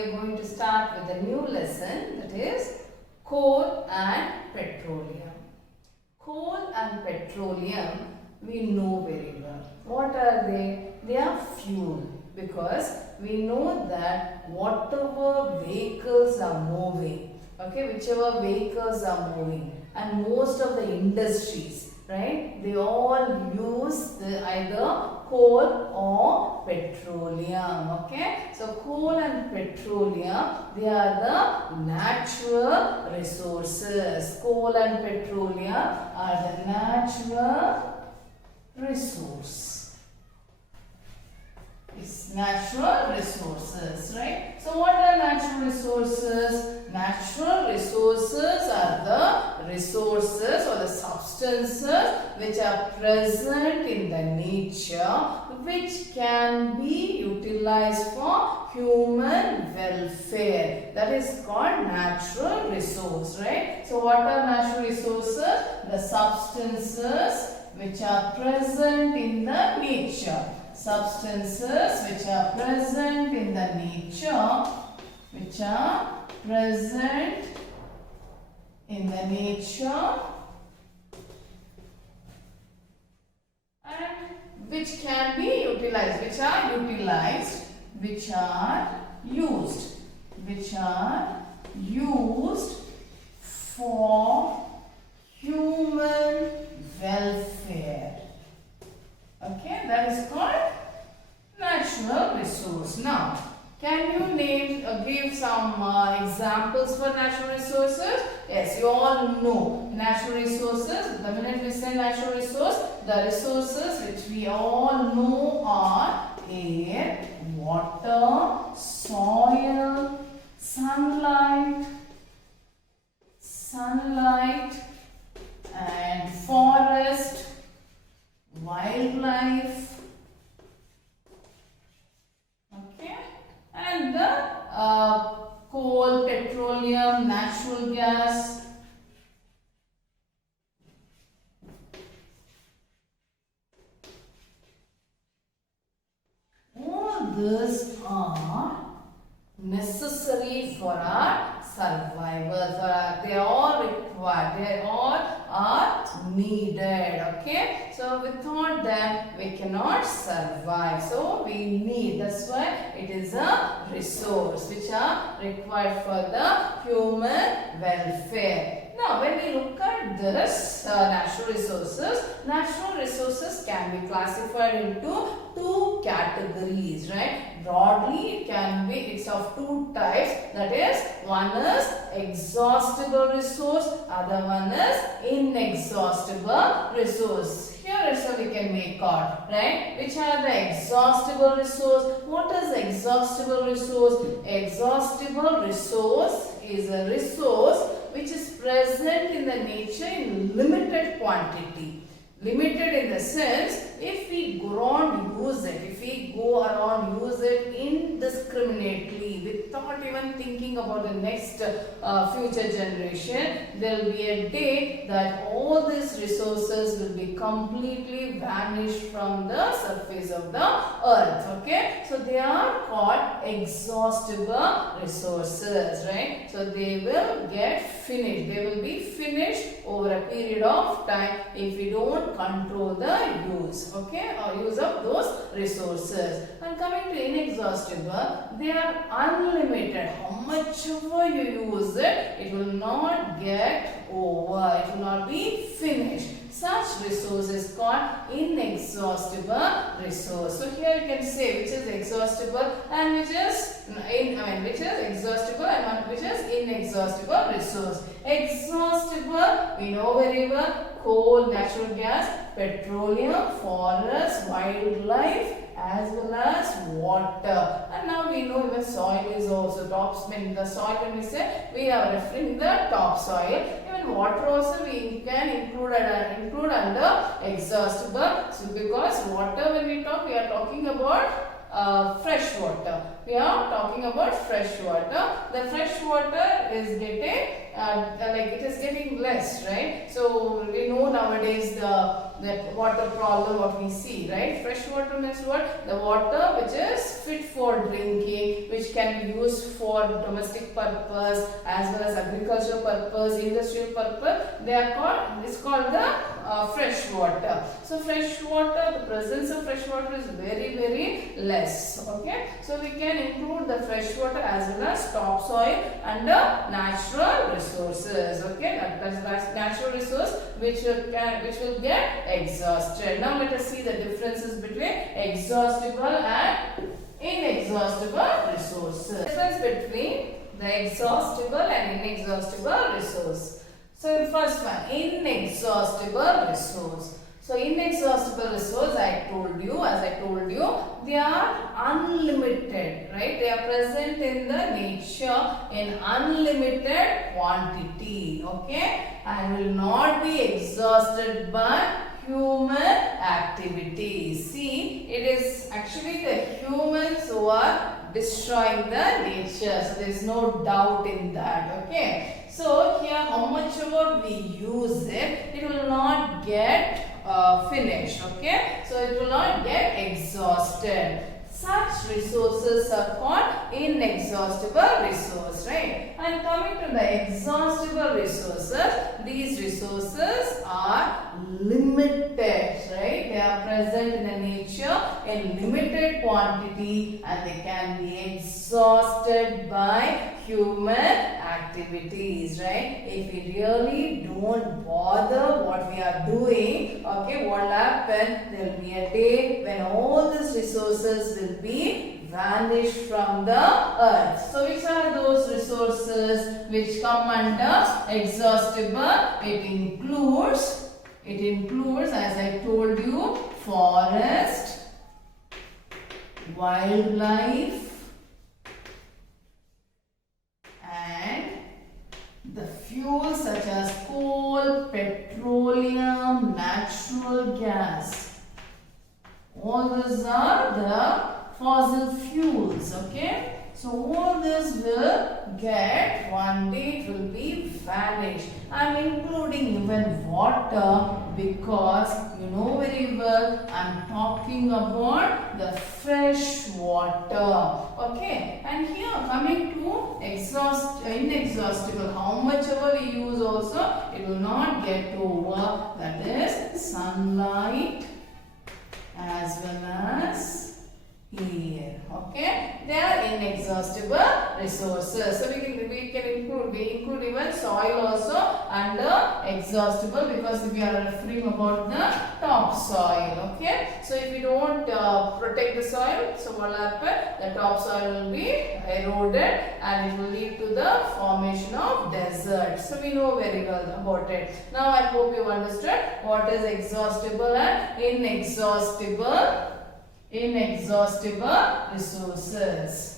We are going to start with a new lesson, that is coal and petroleum. Coal and petroleum we know very well. What are they? They are fuel, because we know that whatever vehicles are moving, okay, whichever vehicles are moving, and most of the industries, right, they all use either coal or petroleum. Okay, so coal and petroleum, they are the natural resources. Coal and petroleum are the natural resource. It's natural resources, right? So what are natural resources? Natural resources are the resources or the substances which are present in the nature, which can be utilized for human welfare. That is called natural resource, right? So what are natural resources? The substances which are present in the nature. Substances which are present in the nature, which are present in the nature and which can be utilized, which are utilized, which are used for human welfare. Okay, that is called natural resource. Now, can you give some examples for natural resources? Yes, you all know natural resources. The minute we say natural resource, the resources which we all know are air, water, soil, sunlight, and forest, wildlife, okay, and the coal, petroleum, natural gas. All these are necessary for our survival. They are all required. They all are needed. Okay. So without them we cannot survive. So we need. That's why it is a resource which are required for the human welfare. Now, when we look at this natural resources can be classified into two categories, right? Broadly, it's of two types. That is, one is exhaustible resource, other one is inexhaustible resource. Here also we can make out, right? Which are the exhaustible resource? What is exhaustible resource? Exhaustible resource is a resource which is present in the nature in limited quantity. Limited in the sense, if we go around use it indiscriminately without even thinking about the next future generation, there will be a day that all these resources will be completely vanished from the surface of the earth. Okay, so they are called exhaustible resources, right? So they will get finished. They will be finished over a period of time if we don't control the use, okay, or use of those resources. And coming to inexhaustible, they are unlimited. How much ever you use it, it will not get over. It will not be finished. Such resource is called inexhaustible resource. So here you can say which is exhaustible and which is exhaustible and which is inexhaustible resource. Exhaustible, we know very well: coal, natural gas, petroleum, forest, wildlife, as well as water. And now we know even soil is also the soil, when we say, we are referring the topsoil. Even water also we can include under exhaustible. So because water, when we talk, we are talking about fresh water. We are talking about fresh water. The fresh water is getting it is getting less, right? So we know nowadays the water problem what we see, right? Fresh water means what? The water which is fit for drinking, which can be used for domestic purpose as well as agricultural purpose, industrial purpose. They are called, it's called the fresh water. So fresh water, the presence of fresh water is very, very less. Okay, so we can include the fresh water as well as topsoil under natural resources. Okay, that's natural resource which will get exhausted. Now let us see the differences between exhaustible and inexhaustible resources. Difference between the exhaustible and inexhaustible resource. So the first one, inexhaustible resource. So inexhaustible resource, as I told you, they are unlimited, right? They are present in the nature in unlimited quantity, okay? And will not be exhausted by human activities. See, it is actually the humans who are destroying the nature. So there is no doubt in that, okay? So here how much ever we use it, it will not get finished, okay? So it will not get exhausted. Such resources are called inexhaustible resource, right? And coming to the exhaustible resources, these resources are limited, right? They are present in the nature in limited quantity and they can be exhausted by human activities, right? If we really don't bother what we are doing, okay, what will happen? There will be a day when all these resources will be vanished from the earth. So which are those resources which come under exhaustible? It includes, as I told you, forest, wildlife, the fuels such as coal, petroleum, natural gas. All these are the fossil fuels, okay? So all this will get, one day it will be vanished. I am including even water because you know very well I am talking about the fresh water. Okay, and here coming to inexhaustible, how much ever we use also, it will not get over. That is sunlight as well as air. Okay, they are inexhaustible resources. So we include even soil also under exhaustible because we are referring about the topsoil. Okay, so if we don't protect the soil, so what will happen? The topsoil will be eroded and it will lead to the formation of desert. So we know very well about it. Now I hope you understood what is exhaustible and inexhaustible resources.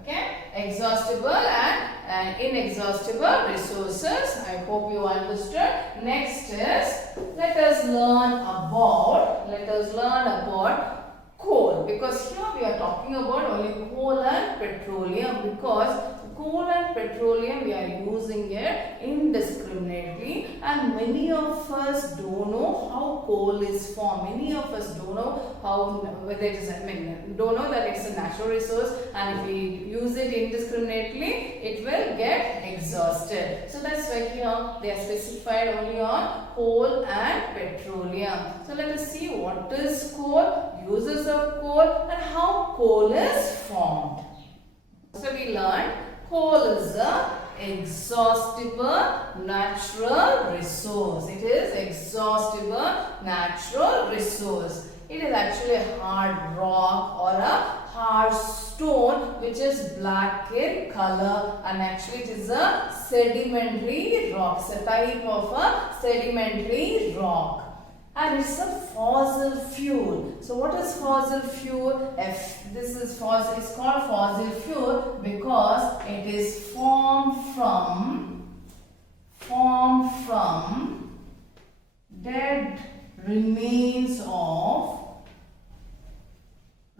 Okay, exhaustible and inexhaustible resources. I hope you understood. Next is let us learn about coal, because here we are talking about only coal and petroleum, because coal and petroleum we are using it indiscriminately and many of us don't know how coal is formed. Many of us don't know whether it is, don't know that it's a natural resource, and if we use it indiscriminately it will get exhausted. So that's why here they are specified only on coal and petroleum. So let us see what is coal, uses of coal and how coal is formed. So we learned coal is a exhaustible natural resource. It is exhaustible natural resource. It is actually a hard rock or a hard stone which is black in color, and actually it is a sedimentary rock. It's a type of a sedimentary rock. And it's a fossil fuel. So what is fossil fuel? It's called fossil fuel because it is formed from dead remains of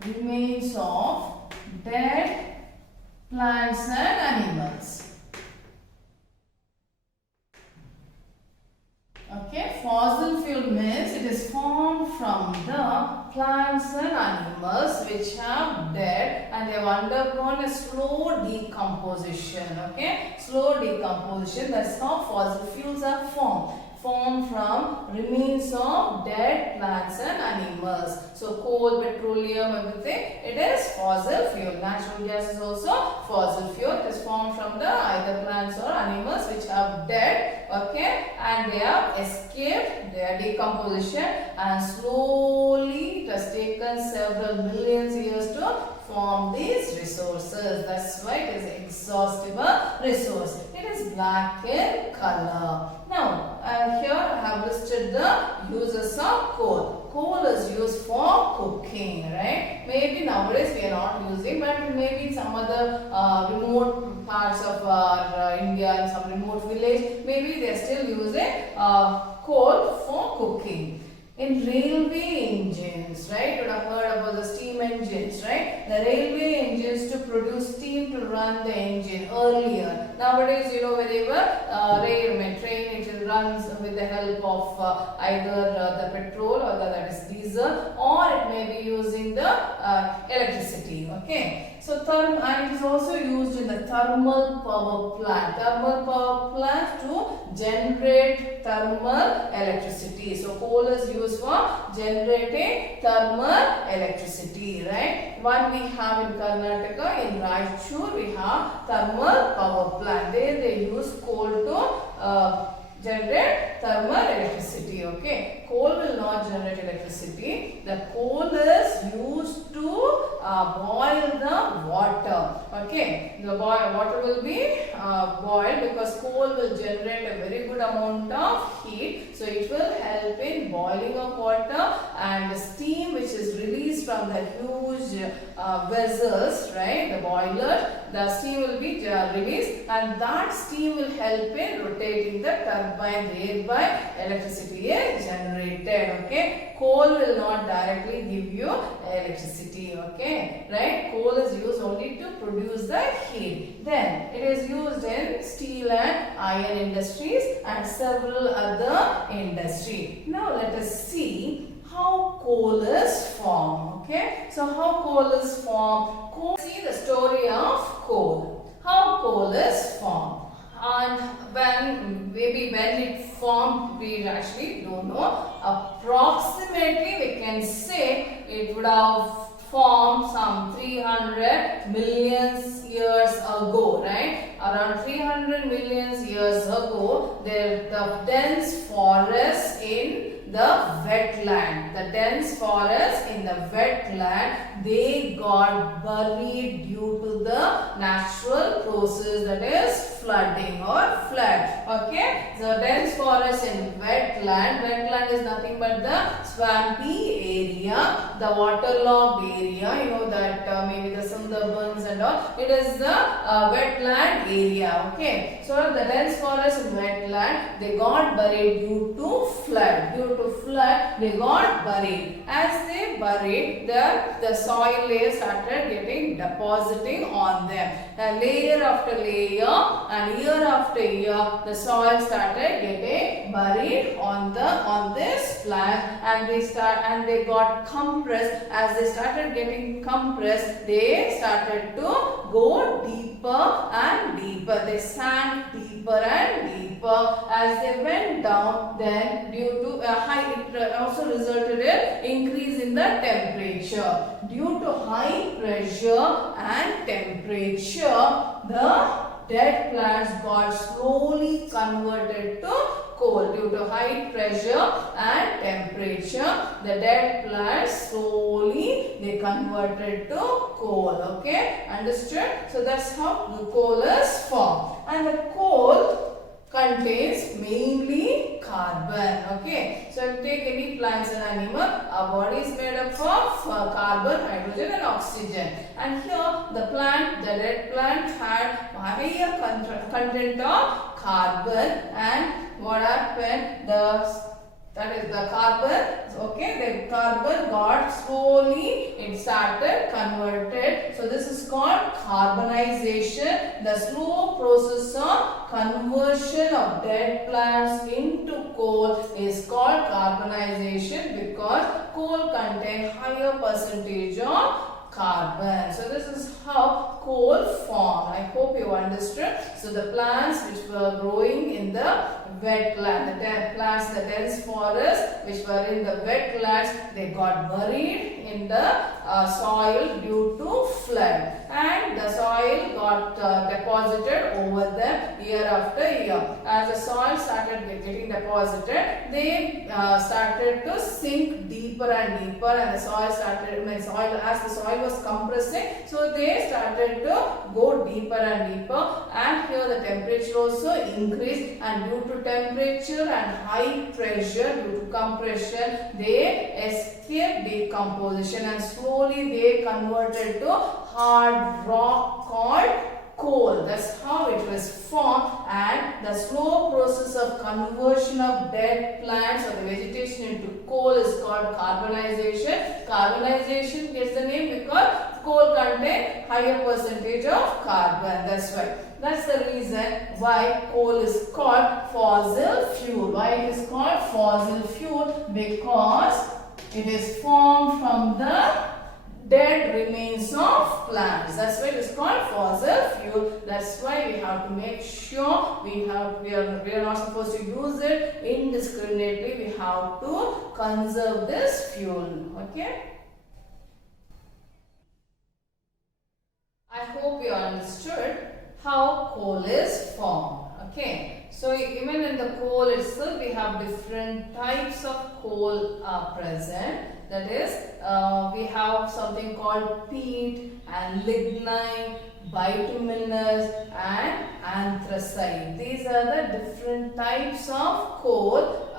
remains of dead plants and animals. Okay, fossil fuel means it is formed from the plants and animals which have dead and they have undergone a slow decomposition. Okay, slow decomposition, that's how fossil fuels are formed. Formed from remains of dead plants and animals. So coal, petroleum, everything, it is fossil fuel. Natural gas is also fossil fuel. It is formed from the either plants or animals which have dead, okay, and they have escaped their decomposition and slowly it has taken several millions years to form these resources. That's why it is exhaustible resource. It is black in color. Now, here I have listed the uses of coal. Coal is used for cooking, right? Maybe nowadays we are not using, but maybe some other remote parts of India, in some remote village, maybe they are still using coal for cooking. In railway engines, right? You would have heard about the steam engines, right? The railway engines to produce steam to run the engine earlier. Nowadays, you know very well, train it runs with the help of either the petrol or that is diesel, or it may be using the electricity. Okay. So and it is also used in the thermal power plant. Thermal power plant to generate thermal electricity. So coal is used for generating thermal electricity, right? One we have in Karnataka, in Raichur, we have thermal power plant. There they use coal to generate thermal electricity. Okay, coal will not generate electricity. The coal is used to boil the water. Okay, the water will be boiled because coal will generate a very good amount of heat. So it will help in boiling of water, and the steam which is released from the huge vessels, right, the boiler, the steam will be released, and that steam will help in rotating the turbine, thereby electricity is generated. Okay, coal will not directly give you electricity. Okay, right, coal is used only to produce the heat. Then it is used in steel and iron industries and several other industries. Now let us see how coal is formed. Okay, so how coal is formed? See the story of coal. How coal is formed, and when it formed, we actually don't know. Approximately we can say it would have formed some 300 million years ago, right? Around 300 million years ago, the dense forest in the wetland, they got buried due to the natural process, that is flooding or flood. Okay, so dense forest in wetland is nothing but the swampy area, the waterlogged area, you know that maybe the Sundarbans and all, it is the wetland area. Okay, so the dense forest in wetland, they got buried due to flood. They got buried. As they buried, the soil layer started getting depositing on them. Layer after layer and year after year, the soil started getting buried on this plant, and they got compressed. As they started getting compressed, they started to go deeper and deeper. They sank deeper and deeper. As they went down, then due to it also resulted in increase in the temperature. Due to high pressure and temperature, the dead plants got slowly converted to coal. Due to high pressure and temperature, the dead plants slowly they converted to coal. Okay, understood? So that's how the coal is formed. And the coal contains mainly carbon. Okay, so if you take any plants and animal, our body is made up of carbon, hydrogen and oxygen. And here the dead plant had higher content of carbon, and what happened, the that is the carbon. Okay, the carbon got slowly, it started converted. So this is called carbonization, the slow process of conversion of dead plants into coal is called carbonization, because coal contains higher percentage of carbon. So this is how coal formed. I hope you understood. So the plants which were growing in the wetland, the plants, the dense forest which were in the wetlands, they got buried in the soil due to flood, and the soil got deposited over them year after year. As the soil started getting deposited, they started to sink deeper and deeper, and the soil started, as the soil was compressing, so they started to go deeper and deeper, and here the temperature also increased, and due to temperature and high pressure, due to compression, they escaped decomposition, and slowly they converted to hard rock called coal. That's how it was formed, and the slow process of conversion of dead plants or the vegetation into coal is called carbonization. Carbonization gets the name because coal contains higher percentage of carbon. That's why. That's the reason why coal is called fossil fuel. Why it is called fossil fuel? Because it is formed from the dead remains of plants. That's why it is called fossil fuel. That's why we have to make sure we are not supposed to use it indiscriminately. We have to conserve this fuel. Okay. I hope you understood how coal is formed. Okay. So even in the coal itself, we have different types of coal present. That is, we have something called peat and lignite, bituminous and anthracite. These are the different types of coal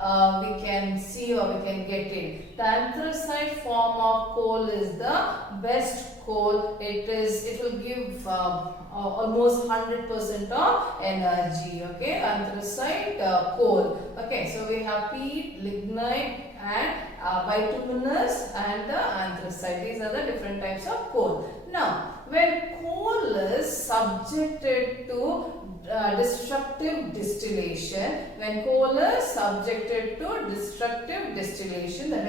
we can see or we can get it. The anthracite form of coal is the best coal. It will give almost 100% of energy. Okay, anthracite coal. Okay, so we have peat, lignite and bituminous and the anthracite. These are the different types of coal. Now, when coal is subjected to destructive distillation, that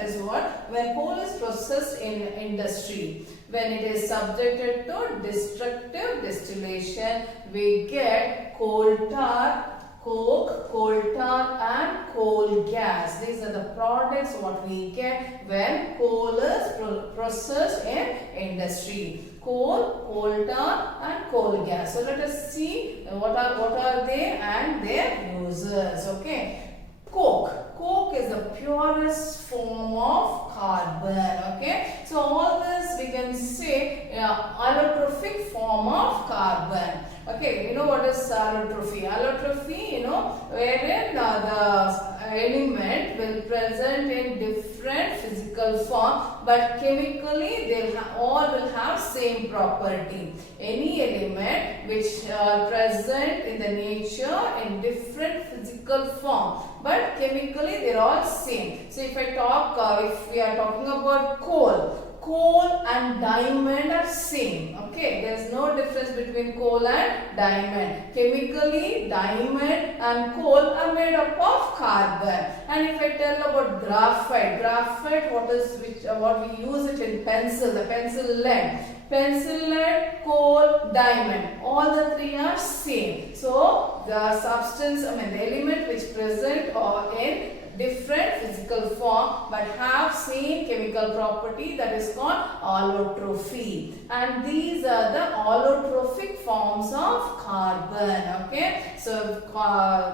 is what, when coal is processed in industry, when it is subjected to destructive distillation, we get coal tar, coke, coal tar and coal gas. These are the products what we get when coal is processed in industry. Coal, coal tar and coal gas. So let us see what are they and their uses. Okay. Coke. Coke is the purest form of carbon. Okay. So all this we can say allotrophic form of carbon. Okay, you know what is allotrophy? Allotrophy, wherein the element will present in different physical form, but chemically they all will have same property. Any element which are present in the nature in different physical form, but chemically they are all same. So if we are talking about coal and diamond are same. Okay, there is no difference between coal and diamond. Chemically, diamond and coal are made up of carbon. And if I tell about graphite, what we use it in pencil, the pencil lead, coal, diamond, all the three are same. So the substance, the element which present in different physical form but have same chemical property, that is called allotrophy. And these are the allotrophic forms of carbon. Okay, so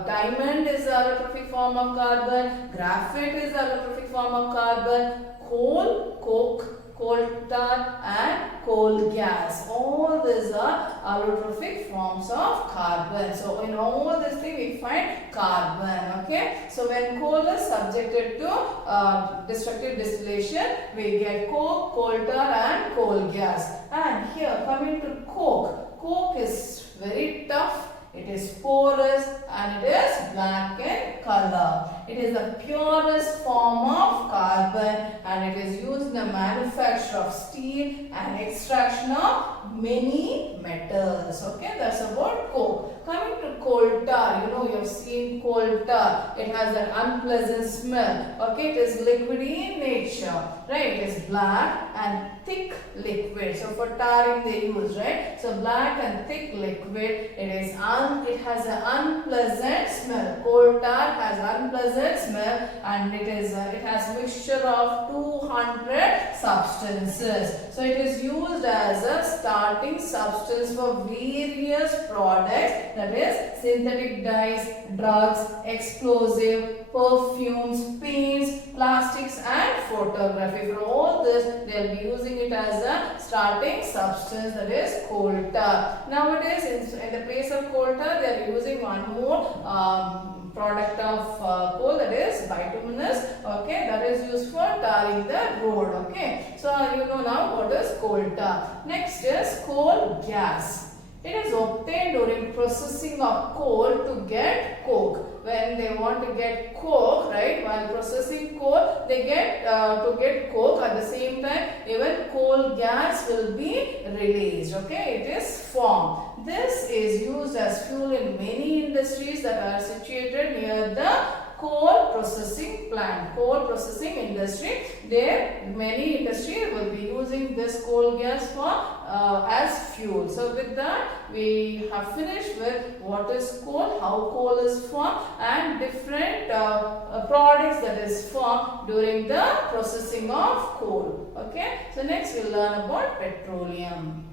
diamond is allotrophic form of carbon, graphite is allotrophic form of carbon, coal, coke, coal tar and coal gas. All these are allotrophic forms of carbon. So in all these things we find carbon. Okay. So when coal is subjected to destructive distillation, we get coke, coal tar and coal gas. And here coming to coke. Coke is very tough. It is porous and it is black in color. It is the purest form of carbon and it is used in the manufacture of steel and extraction of many metals. Okay, that's about coke. Coming to coal tar, you have seen coal tar. It has an unpleasant smell. Okay, it is liquidy in nature, right? It is black and thick liquid. So for tarring they use, right? So black and thick liquid. It has an unpleasant smell. Coal tar has unpleasant smell and it has mixture of 200 substances. So it is used as a starting substance for various products, that is synthetic dyes, drugs, explosive, perfumes, paints, plastics and photography. For all this they will be using it as a starting substance, that is coal tar. Nowadays in the place of coal tar they are using one more product of coal, that is bituminous. Okay, that is used for tarring the road. Okay, so you know now what is coal tar. Next is coal gas. It is obtained during processing of coal to get coke. When they want to get coke, right, while processing coal, they get to get coke. At the same time, even coal gas will be released. Okay, it is formed. This is used as fuel in many industries that are situated near the coal processing plant, coal processing industry. There many industries will be using this coal gas for as fuel. So with that we have finished with what is coal, how coal is formed and different products that is formed during the processing of coal. Okay, so next we'll learn about petroleum.